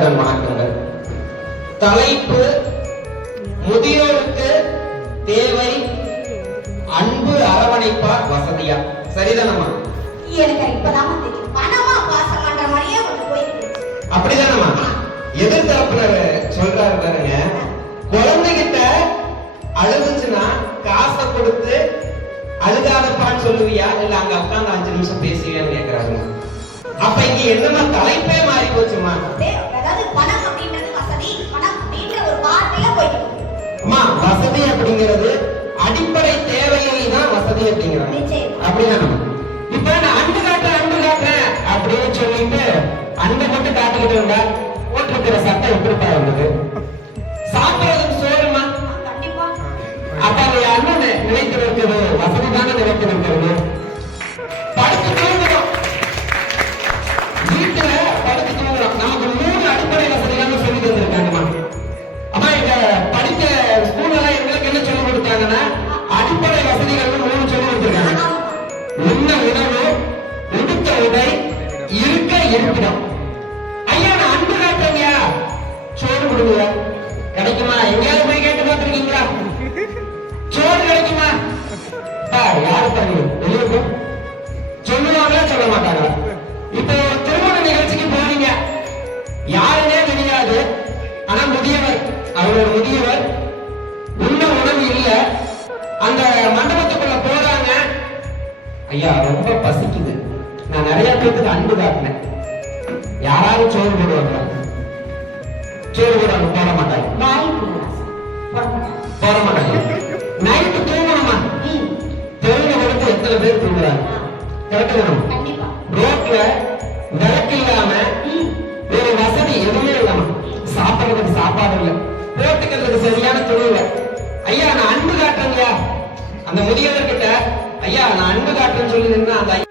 அன்புடன் வணக்கங்கள். தலைப்பு: முதியோருக்கு தேவை அன்பு, அரவணைப்பா, வசதியா? சரிதானம்மா? எனக்கு இப்பதான் தெரியும். பணமா பாசமான்ற மாதிரியே வந்து போயிட்டு. அப்படிதானம்மா? எதிர்த்தரப்புல சொல்றாரு பாருங்க, குழந்தைகிட்ட அழுதுச்சுன்னா காசை கொடுத்து அழுகாதப்பான்னு சொல்லுவியா, இல்ல அங்க உட்காந்து 5 நிமிஷம் பேசுவியான்னு கேட்கிறாரு. அப்ப இங்க என்னமா தலைப்பே மாறி போச்சுமா? அதாவது பணம் அப்படின்றது வசதி, பணம் அப்படின்ற ஒரு வார்த்தையில போயிட்டு. அம்மா, வசதி அப்படிங்கிறது அடிப்படை தேவையை தான் வசதி அப்படிங்கிறாங்க. அப்படிதானே? இப்ப நான் அன்பு காட்டுறேன் அப்படின்னு சொல்லிட்டு அன்பை மட்டும் காட்டுக்கிட்டு இருந்தா போட்டிருக்கிற சட்டம் எப்படிப்பா இருந்தது? சாப்பிடுறதுக்கு சோறுமா? கண்டிப்பா. அப்ப அந்த அண்ணன் நினைத்து இருக்கிறது வசதி தானே நினைத்து இருக்கிறது. படுத்து தூங்குறோம், வீட்டுல படுத்து தூங்குறோம். நமக்கு 3 அடிப்படை வசதிகள் சொல்லி தந்திருக்காங்கம்மா. அம்மா, எங்க படிக்க ஸ்கூல்ல எல்லாம் எங்களுக்கு என்ன சொல்லி கொடுத்தாங்கன்னா, அடிப்படை வசதிகள் 3 சொல்லி கொடுத்திருக்காங்க. உண்ண உணவு, உடுத்த உடை, இருக்க இருப்பிடம். ஐயா, நான் அன்பு காட்டுறேங்கயா, சோறு கொடுங்க. கிடைக்குமா? எங்கேயாவது போய் கேட்டு பார்த்திருக்கீங்களா? சோறு கிடைக்குமா? யாரு தெரியும்? வெளியே போ சொல்லுவாங்களா, சொல்ல மாட்டாங்களா? இப்ப ஒரு திருமண நிகழ்ச்சிக்கு போறீங்க, யாருன்னே தெரியாது. ஆனா முதியவர், அவரோட முதியவர், உண்ண உணவு இல்ல. அந்த மண்டபத்துக்குள்ள போறாங்க. ஐயா, ரொம்ப பசிக்குது, நான் நிறைய பேருக்கு அன்பு காட்டினேன். யாராவது சோறு போடுவாங்க? சோறு போடுவாங்க? போட மாட்டாங்க. போட மாட்டாங்க. நைட்டு தூங்கணுமா? தெருவில் கொடுத்து எத்தனை பேர் தூங்குறாங்க? கரெக்டுதானே? ரோட்ல விளக்கு இல்லாம, ஒரு வசதி எதுவுமே இல்லாம, சாப்பிடுறதுக்கு சாப்பாடு இல்லை, போட்டுக்கிறதுக்கு சரியான துணி இல்லை. ஐயா, நான் அன்பு காட்டுறேங்க. அந்த முதியவர்கிட்ட, ஐயா நான் அன்பு காட்டுறேன்னு சொல்லி நின்னா அந்த